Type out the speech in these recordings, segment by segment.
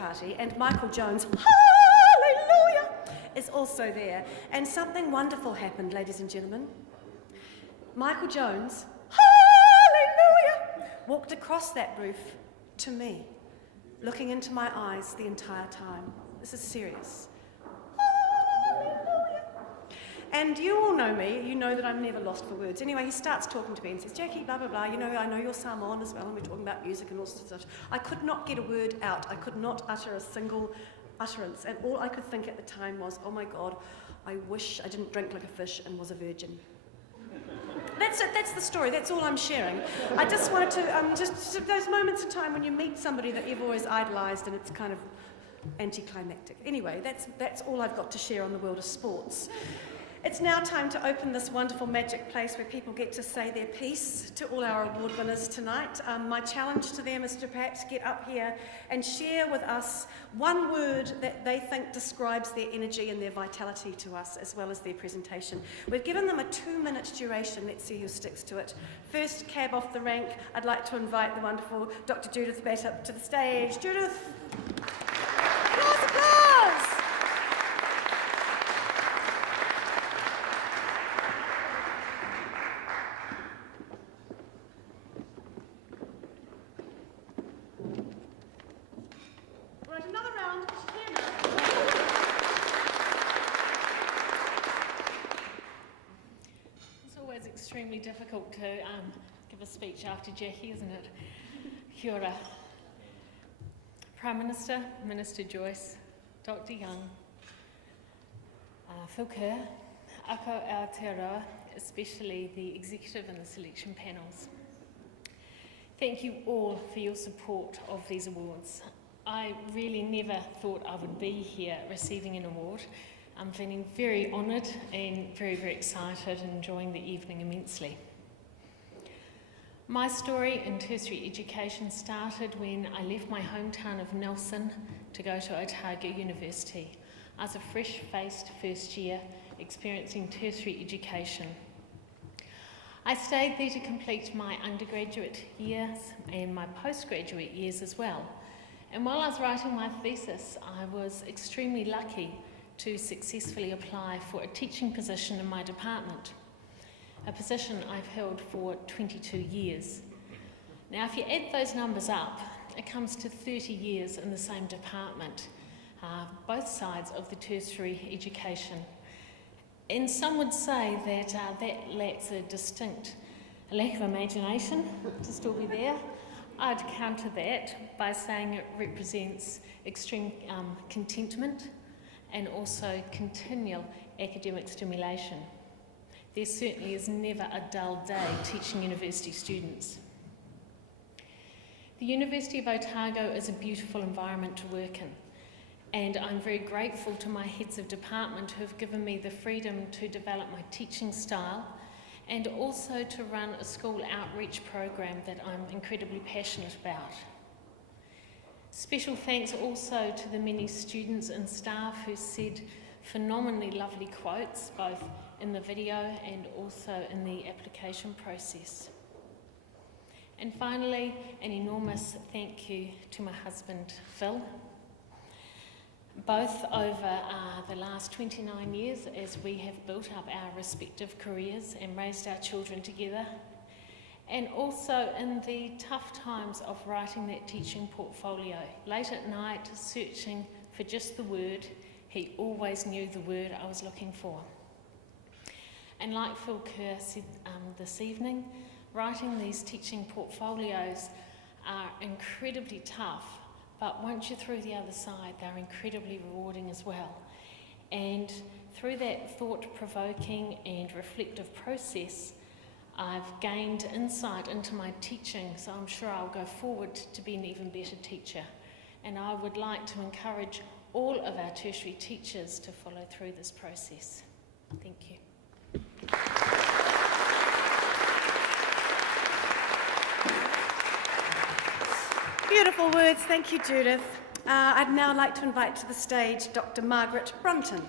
party, and Michael Jones, hallelujah, is also there. And something wonderful happened, ladies and gentlemen. Michael Jones, hallelujah, walked across that roof to me, looking into my eyes the entire time. This is serious. Hallelujah. And you all know me, you know that I'm never lost for words. Anyway, he starts talking to me and says, Jackie, blah, blah, blah, you know, I know you're Samoan as well, and we're talking about music and all sorts of stuff. I could not get a word out. I could not utter a single utterance. And all I could think at the time was, oh my God, I wish I didn't drink like a fish and was a virgin. That's it, that's the story, that's all I'm sharing. I just wanted to, just those moments in time when you meet somebody that you've always idolised and it's kind of anticlimactic. Anyway, that's all I've got to share on the world of sports. It's now time to open this wonderful magic place where people get to say their piece to all our award winners tonight. My challenge to them is to perhaps get up here and share with us one word that they think describes their energy and their vitality to us, as well as their presentation. We've given them a 2-minute duration. Let's see who sticks to it. First cab off the rank, I'd like to invite the wonderful Dr. Judith Batt up to the stage. Judith! Applause, applause! Extremely difficult to give a speech after Jackie, isn't it? Kia ora. Prime Minister, Minister Joyce, Dr. Young, Phil Kerr, Aotearoa, especially the executive and the selection panels. Thank you all for your support of these awards. I really never thought I would be here receiving an award. I'm feeling very honoured and very, very excited and enjoying the evening immensely. My story in tertiary education started when I left my hometown of Nelson to go to Aotearoa University. I was a fresh-faced first year experiencing tertiary education. I stayed there to complete my undergraduate years and my postgraduate years as well. And while I was writing my thesis, I was extremely lucky to successfully apply for a teaching position in my department, a position I've held for 22 years. Now, if you add those numbers up, it comes to 30 years in the same department, both sides of the tertiary education. And some would say that that lacks a distinct lack of imagination to still be there. I'd counter that by saying it represents extreme contentment and also continual academic stimulation. There certainly is never a dull day teaching university students. The University of Otago is a beautiful environment to work in, and I'm very grateful to my heads of department who have given me the freedom to develop my teaching style and also to run a school outreach program that I'm incredibly passionate about. Special thanks also to the many students and staff who said phenomenally lovely quotes, both in the video and also in the application process. And finally, an enormous thank you to my husband, Phil, both over the last 29 years as we have built up our respective careers and raised our children together, and also in the tough times of writing that teaching portfolio. Late at night, searching for just the word, he always knew the word I was looking for. And like Phil Kerr said this evening, writing these teaching portfolios are incredibly tough, but once you're through the other side, they're incredibly rewarding as well. And through that thought-provoking and reflective process, I've gained insight into my teaching, so I'm sure I'll go forward to be an even better teacher. And I would like to encourage all of our tertiary teachers to follow through this process. Thank you. Beautiful words, thank you, Judith. I'd now like to invite to the stage Dr. Margaret Brunton.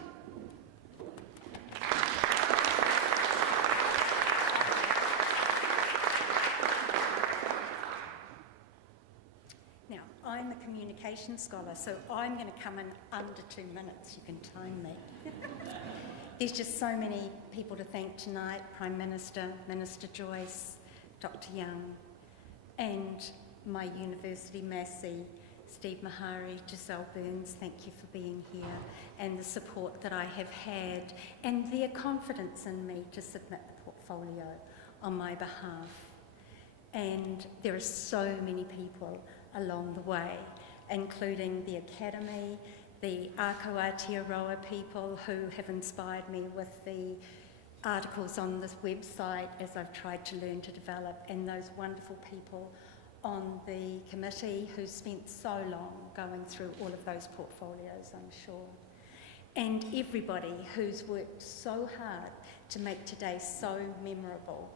Now, I'm a communications Education Scholar, so I'm going to come in under 2 minutes. You can time me. There's just so many people to thank tonight: Prime Minister, Minister Joyce, Dr. Young, and my university Massey, Steve Mahari, Giselle Burns, thank you for being here, and the support that I have had, and their confidence in me to submit the portfolio on my behalf. And there are so many people along the way, including the Academy, the Aotearoa people who have inspired me with the articles on this website as I've tried to learn to develop, and those wonderful people on the committee who spent so long going through all of those portfolios, I'm sure. And everybody who's worked so hard to make today so memorable.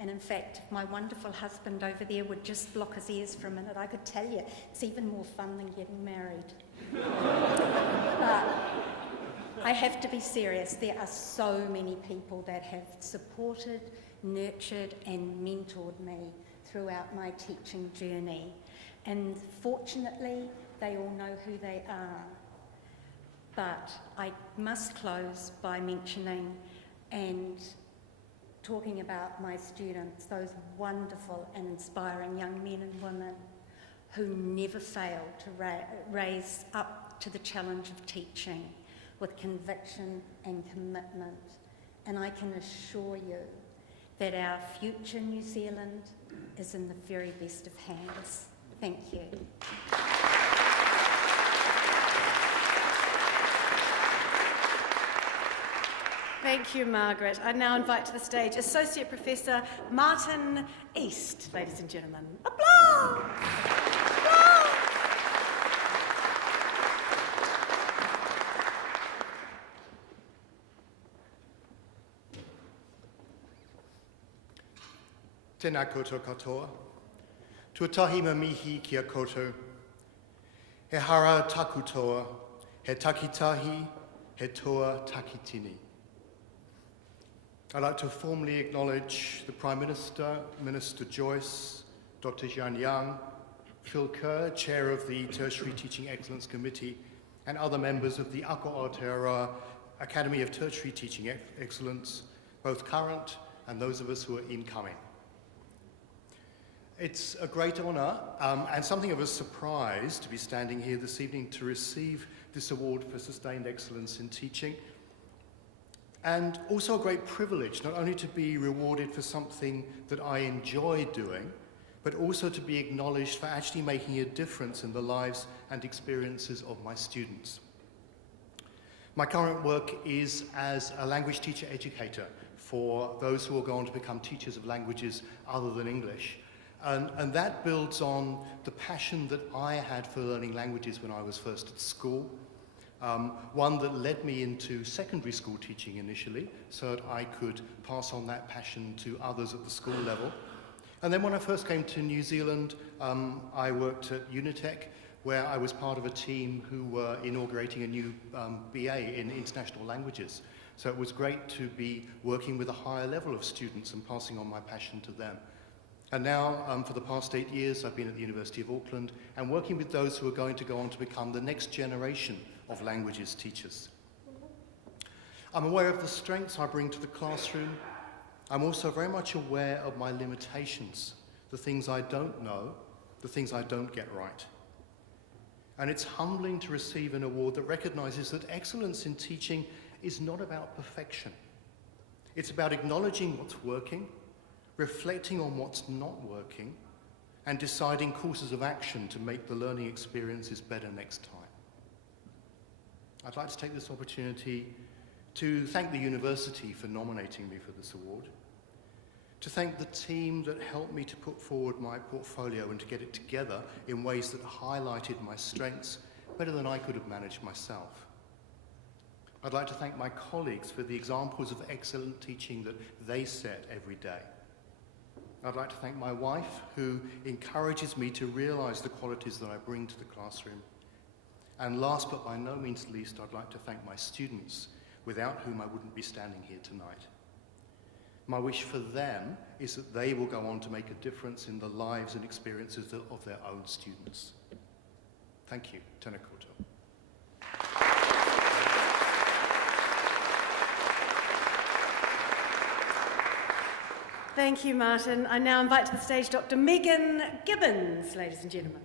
And in fact, if my wonderful husband over there would just block his ears for a minute, I could tell you it's even more fun than getting married. I have to be serious. There are so many people that have supported, nurtured, and mentored me throughout my teaching journey. And fortunately, they all know who they are. But I must close by mentioning and talking about my students, those wonderful and inspiring young men and women who never fail to raise up to the challenge of teaching with conviction and commitment. And I can assure you that our future New Zealand is in the very best of hands. Thank you. Thank you, Margaret. I now invite to the stage Associate Professor Martin East, ladies and gentlemen. Applause! Applause! Tēnā koutou katoa. Tuatahi ma mihi kia koutou. He hara takutoa, he takitahi, he toa takitini. I'd like to formally acknowledge the Prime Minister, Minister Joyce, Dr. Jian Yang, Phil Kerr, Chair of the Tertiary Teaching Excellence Committee, and other members of the Aotearoa Academy of Tertiary Teaching Excellence, both current and those of us who are incoming. It's a great honour and something of a surprise to be standing here this evening to receive this award for sustained excellence in teaching. And also a great privilege, not only to be rewarded for something that I enjoy doing, but also to be acknowledged for actually making a difference in the lives and experiences of my students. My current work is as a language teacher educator for those who will go on to become teachers of languages other than English. And that builds on the passion that I had for learning languages when I was first at school. One that led me into secondary school teaching initially, so that I could pass on that passion to others at the school level. And then when I first came to New Zealand, I worked at Unitec, where I was part of a team who were inaugurating a new BA in international languages. So it was great to be working with a higher level of students and passing on my passion to them. And now, for the past 8 years, I've been at the University of Auckland and working with those who are going to go on to become the next generation of languages teachers. I'm aware of the strengths I bring to the classroom. I'm also very much aware of my limitations, the things I don't know, the things I don't get right. And it's humbling to receive an award that recognises that excellence in teaching is not about perfection. It's about acknowledging what's working, reflecting on what's not working, and deciding courses of action to make the learning experiences better next time. I'd like to take this opportunity to thank the university for nominating me for this award, to thank the team that helped me to put forward my portfolio and to get it together in ways that highlighted my strengths better than I could have managed myself. I'd like to thank my colleagues for the examples of excellent teaching that they set every day. I'd like to thank my wife, who encourages me to realise the qualities that I bring to the classroom. And last but by no means least, I'd like to thank my students, without whom I wouldn't be standing here tonight. My wish for them is that they will go on to make a difference in the lives and experiences of their own students. Thank you. Tēnā koutou. Thank you, Martin. I now invite to the stage Dr. Megan Gibbons, ladies and gentlemen.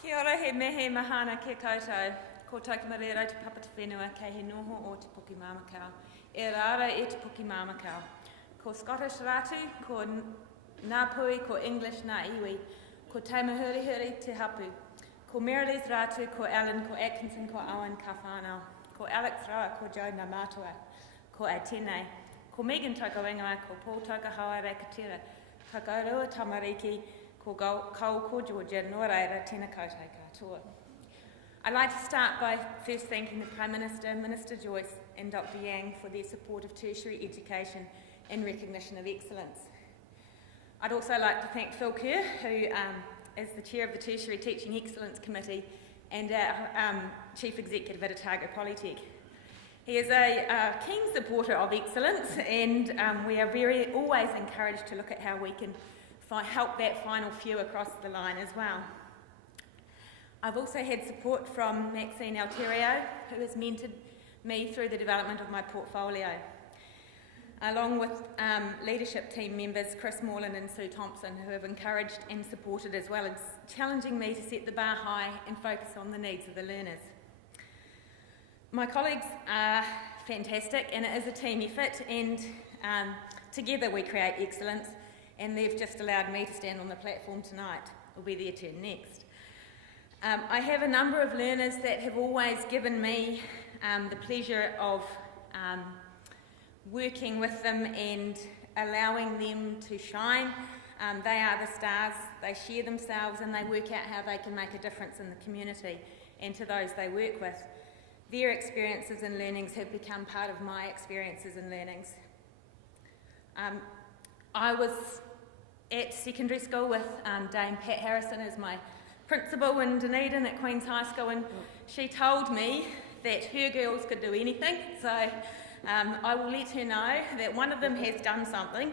Kia ora, he mehe mahana kia koutou. Ko tauki marero te papa te whenua kei he noho o te puki māmakau. E rāra e te puki māmakau. Ko Scottish rātu, ko Ngāpui, ko English nā iwi. Ko Taimahurihuri te hapu. Ko Meredith rātu, ko Alan, ko Atkinson, ko Owen, ka whānau. Ko Alex Roa, ko Joe nā mātua. Ko Atenei. Ko Megan tauka wengawa, ko Paul tauka hawa rekatira. Ka kaurua tamariki, ko Kau ko Georgia, nō reira, tēnā koutou katoa. I'd like to start by first thanking the Prime Minister, Minister Joyce and Dr Yang for their support of tertiary education in recognition of excellence. I'd also like to thank Phil Kerr, who is the Chair of the Tertiary Teaching Excellence Committee and our Chief Executive at Otago Polytech. He is a keen supporter of excellence, and we are always encouraged to look at how we can help that final few across the line as well. I've also had support from Maxine Aotearoa, who has mentored me through the development of my portfolio, along with leadership team members Chris Morland and Sue Thompson, who have encouraged and supported, as well as challenging me to set the bar high and focus on the needs of the learners. My colleagues are fantastic, and it is a team effort, and together we create excellence, and they've just allowed me to stand on the platform tonight. It'll be their turn next. I have a number of learners that have always given me the pleasure of working with them and allowing them to shine. They are the stars, they share themselves, and they work out how they can make a difference in the community and to those they work with. Their experiences and learnings have become part of my experiences and learnings. I was at secondary school with Dame Pat Harrison as my principal in Dunedin at Queen's High School, and she told me that her girls could do anything, so I will let her know that one of them has done something.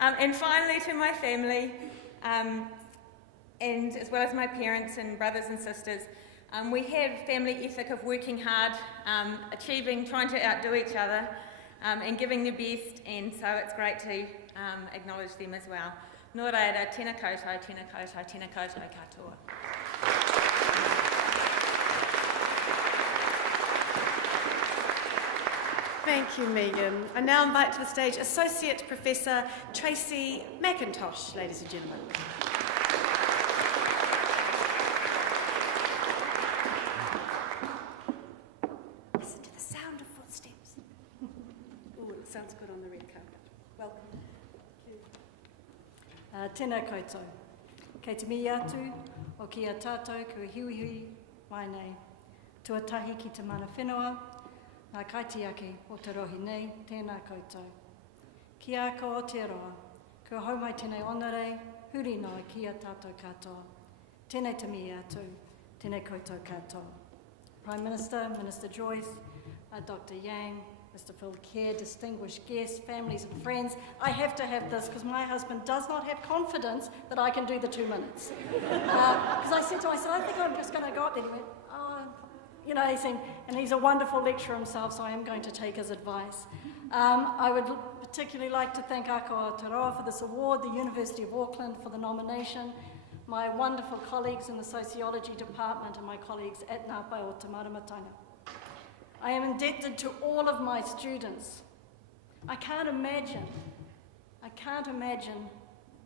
And finally, to my family, and as well as my parents and brothers and sisters, we have family ethic of working hard, achieving, trying to outdo each other, and giving their best, and so it's great to acknowledge them as well. Nō reira, tēnā koutou, tēnā koutou, tēnā koutou katoa. Thank you, Megan. I now invite to the stage Associate Professor Tracy McIntosh, ladies and gentlemen. Listen to the sound of footsteps. Oh, it sounds good on the red carpet. Welcome. Tēnā koutou. Kei te mihi atu, o kia tātou kua hiuhiui mai nei. Tuatahi ki te mana whenua, ngā kaiti ake o te rohi nei, tēnā koutou. Kia ako Aotearoa, kua hau mai tēnei onarei, huri noi kia tātou katoa. Tēnei te mihi atu, tēnei koutou katoa. Prime Minister, Minister Joyce, Dr Yang, Mr Phil Kerr, distinguished guests, families and friends. I have to have this because my husband does not have confidence that I can do the 2 minutes. Because I said to him, I think I'm just going to go up there. And he went, oh, you know, and he's a wonderful lecturer himself, so I am going to take his advice. I would particularly like to thank Aotearoa for this award, the University of Auckland for the nomination, my wonderful colleagues in the Sociology Department and my colleagues at Ngāpai o Te Maramatanga. I am indebted to all of my students. I can't imagine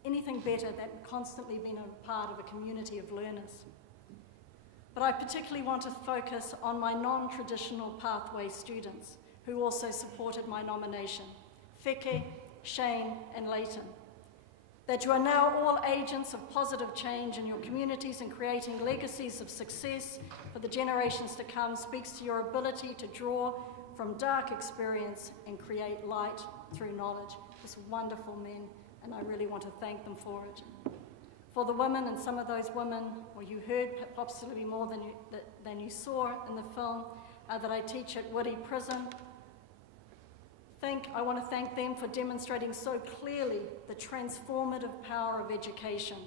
anything better than constantly being a part of a community of learners. But I particularly want to focus on my non-traditional pathway students who also supported my nomination, Feke, Shane and Leighton. That you are now all agents of positive change in your communities and creating legacies of success for the generations to come speaks to your ability to draw from dark experience and create light through knowledge. Just wonderful men, and I really want to thank them for it. For the women, and some of those women, or you heard possibly more than you saw in the film, that I teach at Wiri Prison, I want to thank them for demonstrating so clearly the transformative power of education.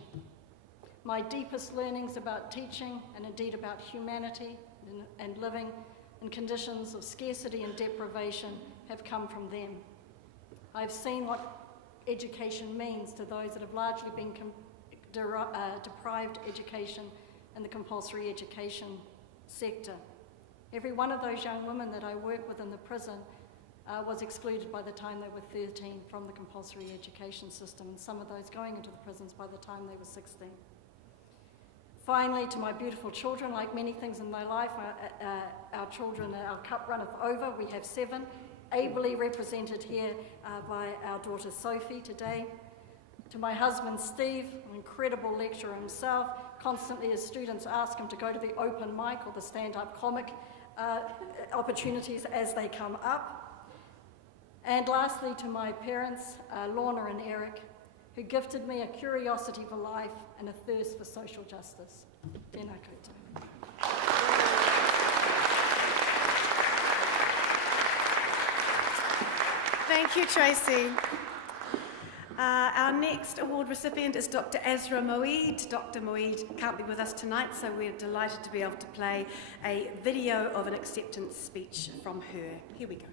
My deepest learnings about teaching, and indeed about humanity and living in conditions of scarcity and deprivation, have come from them. I've seen what education means to those that have largely been deprived education in the compulsory education sector. Every one of those young women that I work with in the prison was excluded by the time they were 13 from the compulsory education system, and some of those going into the prisons by the time they were 16. Finally, to my beautiful children, like many things in my life, our children, our cup runneth over. We have 7, ably represented here by our daughter Sophie today. To my husband Steve, an incredible lecturer himself, constantly as students ask him to go to the open mic or the stand-up comic opportunities as they come up. And lastly, to my parents, Lorna and Eric, who gifted me a curiosity for life and a thirst for social justice. Tēnā koutou. Thank you, Tracy. Our next award recipient is Dr. Ezra Moeed. Dr. Moeed can't be with us tonight, so we're delighted to be able to play a video of an acceptance speech from her. Here we go.